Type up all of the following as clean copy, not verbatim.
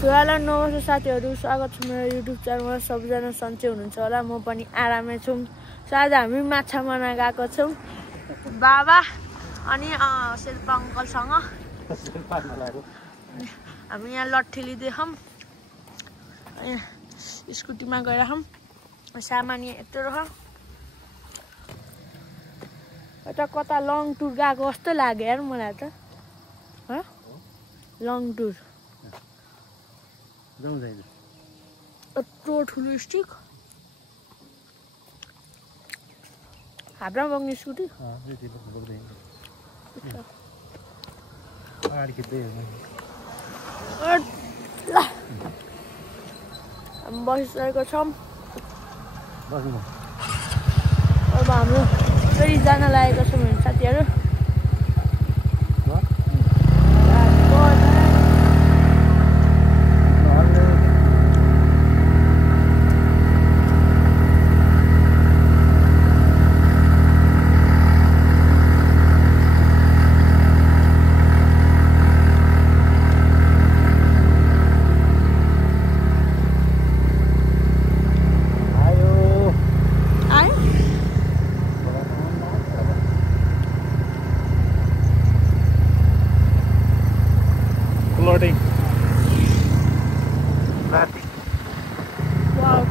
Hello नमस्ते साथीहरू, स्वागत छ मेरो युट्युब च्यानलमा। सबैजना सन्चै हुनुहुन्छ होला, म पनि आरामै छु। आज हामी माछा मार्न गएको छौँ बाबा अनि शेर्पा अङ्कलसँग। हामी यहाँ लट्ठी लिँदै छौँ, स्कुटीमा गएर छौँ। सामान यत्रो रह यता कता लङ टुर गएको जस्तो लाग्यो यार मलाई त। लङ टुर यत्रो ठुलो स्टिक हातमा बोक्ने स्कुटी। हामी बसिसकेको छौँ। अब हाम्रो फेरि जान लागेको छौँ साथीहरू।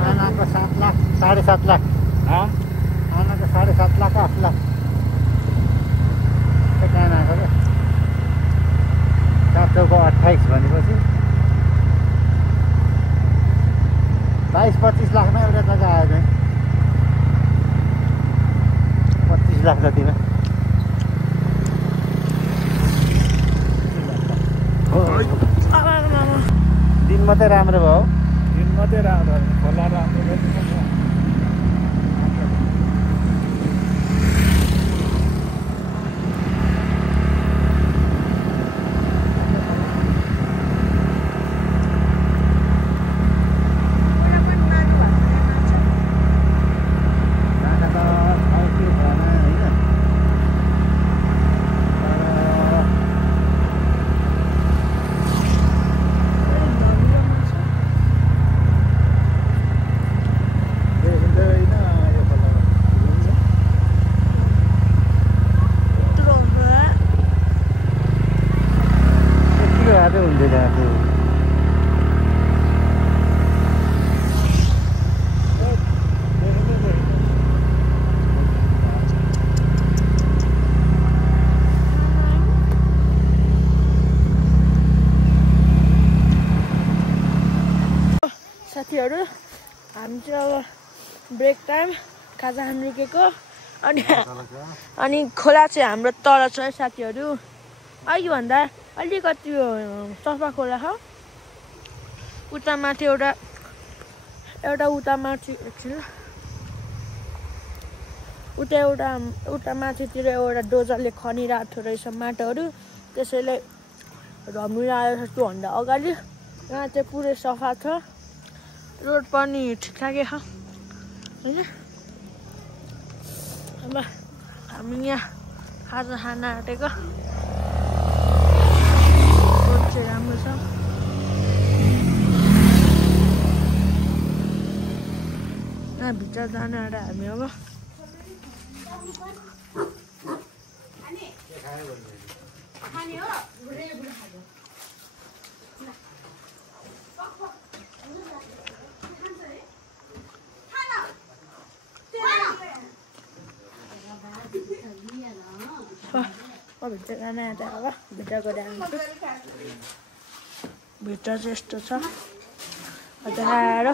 आनाको 7 लाख 7.5 लाख आनाको 7.5 लाख 8 लाख आनाको 7/28 भनेपछि 22-25 लाखमा एउटा जग्गा आयो चाहिँ 25 लाख जतिमा। दिन मात्रै राम्रो भयो, दिन मात्रै राम्रो खोला राम्रो साथीहरू। हामी चाहिँ अब ब्रेक टाइम खाजा खान रुकेको। अनि खोला चाहिँ हाम्रो तल छ है साथीहरू। अघिभन्दा अलिकति सफा खोला छ। उता माथि एउटा उता माथि उता माथितिर एउटा डोजरले खनिरहेको रहेछ माटोहरू, त्यसैले रमिरहेको छ त्योभन्दा अगाडि। यहाँ चाहिँ पुरै सफा छ, रोड पनि ठिकठाकै छ होइन। अब हामी यहाँ खाजा खान आँटेको। रोड चाहिँ राम्रो छ। यहाँ भित्र जान आँटे हामी। अब भित्र जान आँटे। अब भित्र गएर आउँछु। भित्र चाहिँ यस्तो छ यहाँबाट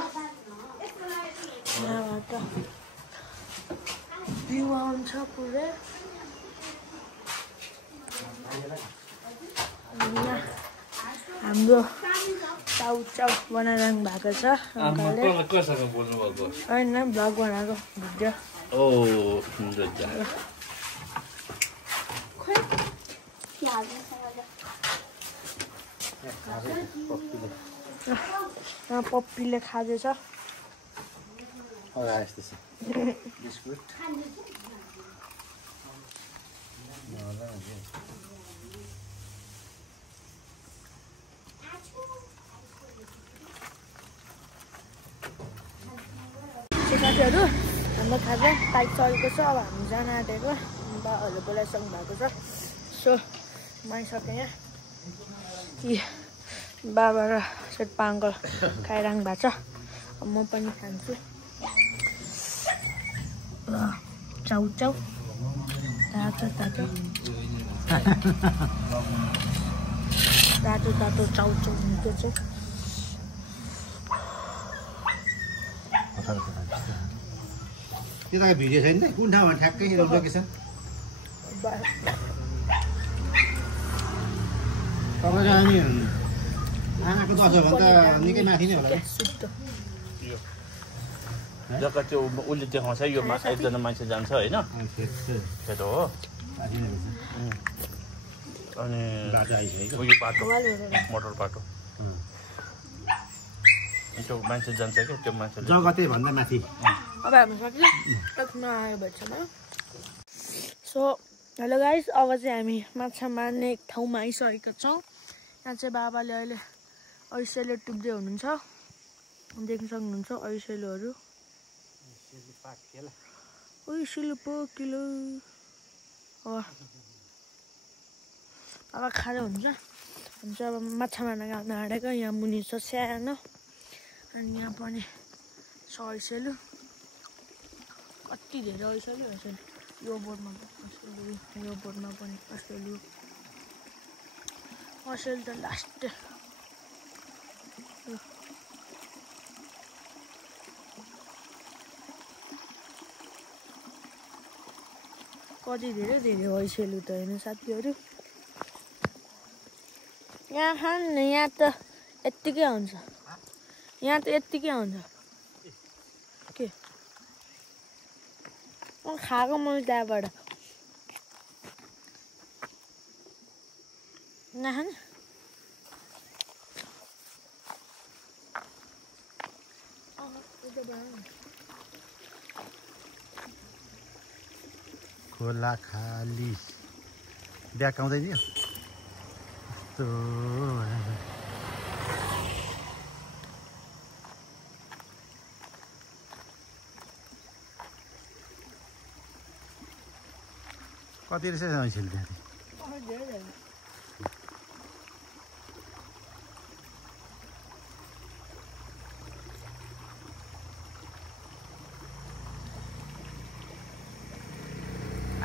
भ्यू आउँछ पुरै। हाम्रो चाउ बनाइरहनु भएको छ अङ्कलले। होइन भ्लग बनाएको भिडियो। पप्पीले खाँदैछ। साथीहरू हाम्रो खाजा टाइट चलेको छ अब हामी जान आँटेको बाबाहरूले बोलाइसक्नु भएको छ सो माइसकेँ यहाँ कि बाबा र शेर्पा अङ्कल खाइरहनु भएको छ अब म पनि खान्छु चाउचाउ तातो तातो तातो तातो चाउचाउ निकै छ त्यो त भिडियो छैन नि कुन ठाउँमा ठ्याक्कै लोकेसन तपाईँ अनि आमाको दसैँभन्दा निकै माथि नै होला जग्गा त्यो उसले देखाउँछ यो एकजना मान्छे जान्छ होइन त्यो हो अनि बाटो आइसकेको यो बाटो मोटर बाटो त्यो मान्छे जान्छ क्या त्यो मान्छे जग्गा त्यही भन्दा माथि अब हामी सक्छ टक्मा आयो भन्छ सो हेलो गाइस अब चाहिँ हामी माछा मार्ने एक ठाउँमा आइसकेका छौँ यहाँ चाहिँ बाबाले अहिले ऐसेलो टिप्दै हुनुहुन्छ देख्न सक्नुहुन्छ ऐसेलोहरू ऐसेलो किलो अब खाँदै हुन्छ हामी चाहिँ अब माछा मार्न गाउन आँटेको यहाँ मुनि छ सानो अनि यहाँ पनि छ ऐसेलो कति धेरै ऐसेलो ऐसेलो यो बोर्डमा ऐसेलो यो बोर्डमा पनि ऐसेलो ऐसेलो त लास्ट कति धेरै धेरै ऐसेलो त होइन साथीहरू यहाँ त यत्तिकै आउँछ यहाँ त यत्तिकै आउँछ के खाएको मैले त्यहाँबाट नखाने खोला खाली ब्याग आउँदैन यो यस्तो कति रहेछ ऐसेलो त्यहाँ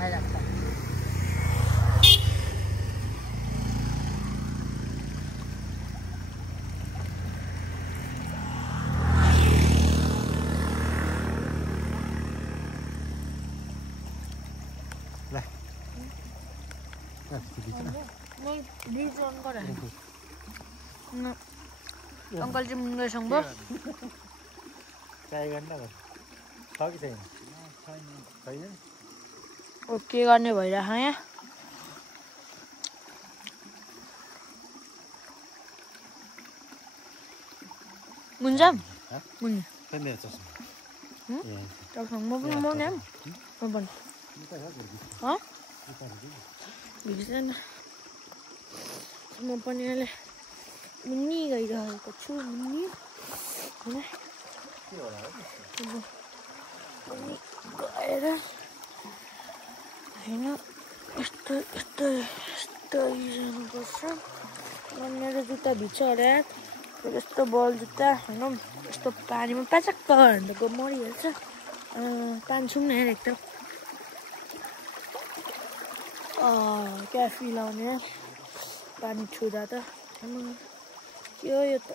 आइरहेको छ अङ्कल चाहिँ मुङ्गेसँग भयो ट्राई गर्न छ कि छैन छैन के गर्ने भइरहेको यहाँ मुन्जाम मुन्ने चस्मा म पनि मौने म पनि भिज्दैन म पनि अहिले मुन्नी गइरहेको छु मुन्नी होइन गएर होइन यस्तो यस्तो यस्तो जानुपर्छ मेरो जुत्ता भिज्छ अरे यस्तो बल जुत्ता होइन यस्तो पानीमा प्याचक्क हान्दाको मरिहाल्छ तान्छौँ न हेर एकदम क्या फिल आउने पानी छुँदा त यो त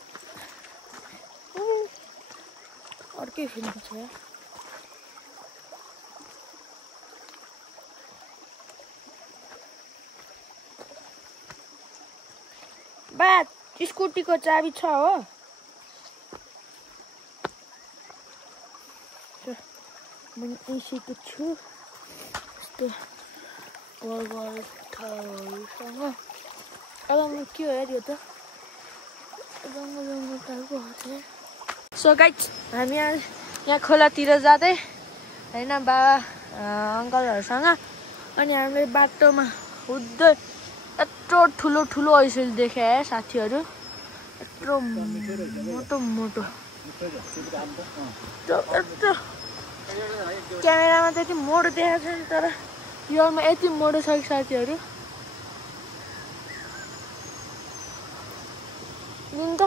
अर्कै फिलिङ छ बा स्कुटीको चाबी छ हो म एसीको छु यस्तो ठाउँहरूसँग अब म के हो यार यो त जङ्गल टाइपको हो सो गाइस हामी यहाँ खोलातिर जाँदै होइन बाबा अङ्कलहरूसँग अनि हामीले बाटोमा हुँदै यत्रो ठुलो ठुलो ऐसेल देखेँ है साथीहरू यत्रो मोटो मोटो क्यामेरामा त्यति मोडो देखाएको छैन तर रियलमा यति मोडो छ कि साथीहरू दिनु त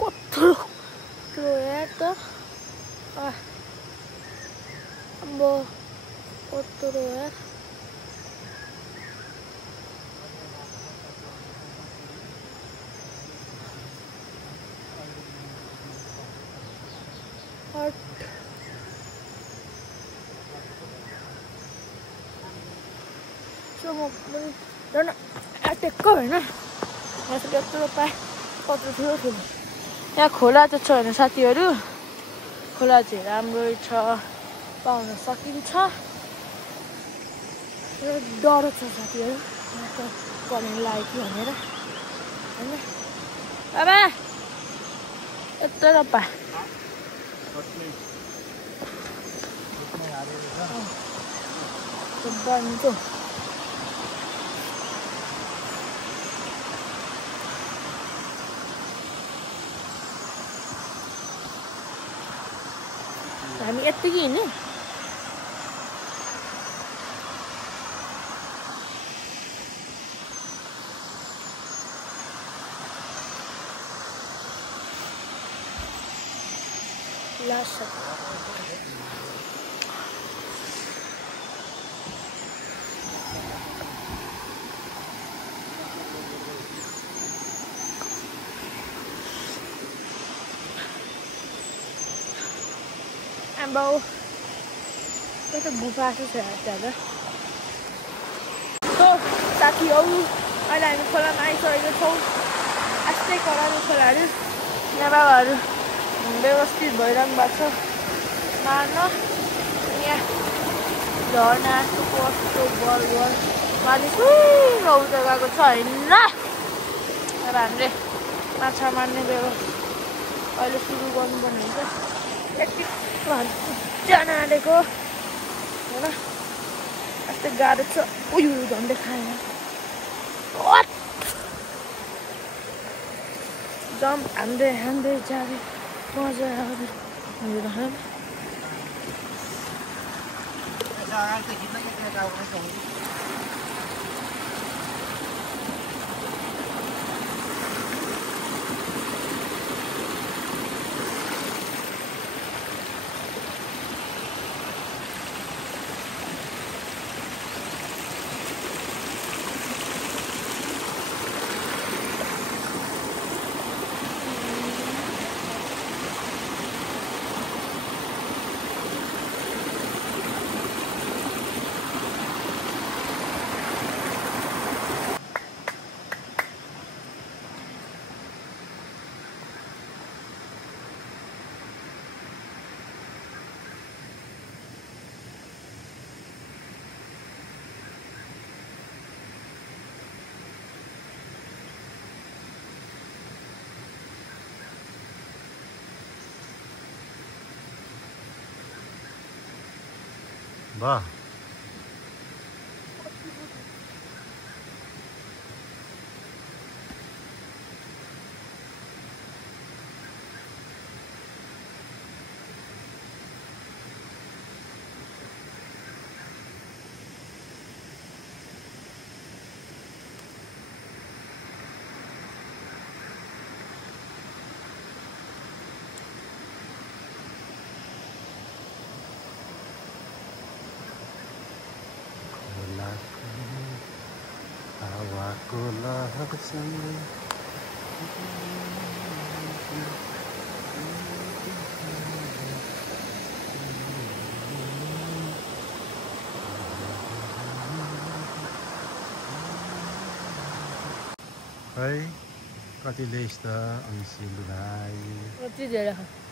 पत्थर त्यो यार त अम्बो पत्थर यार टेक्क होइन यत्रो पाए कत्रो ठुलो ठुलो यहाँ खोला त छ होइन साथीहरू खोला चाहिँ राम्रै छ पाउन सकिन्छ डर छ साथीहरू करेन्ट लाग्यो भनेर होइन बाबा यत्रो पा बन्छु हामी यत्तिकै हिँड्ने लास्ट Ambau cái गुफा से चला तो साथीहरू अहिले हामी खोलामा आइसकेको छौँ आस्ते कराउने खोलाहरू यहाँ बाबाहरू व्यवस्थित भइरहनु भएको छ मार्न यहाँ झर्ना कस्तो बल माथि उता गएको छ होइन अब हामीले माछा मार्ने व्यवस्था अहिले सुरु गर्नुपर्ने हुन्छ यति जान आँटेको होइन यस्तै गाह्रो छ उयो झन्डै खाएन जम्प हान्दै जाने मजा आयो वाह हावाको लहरसँग है कति लेस त अनि सिलुलाई कति धेरै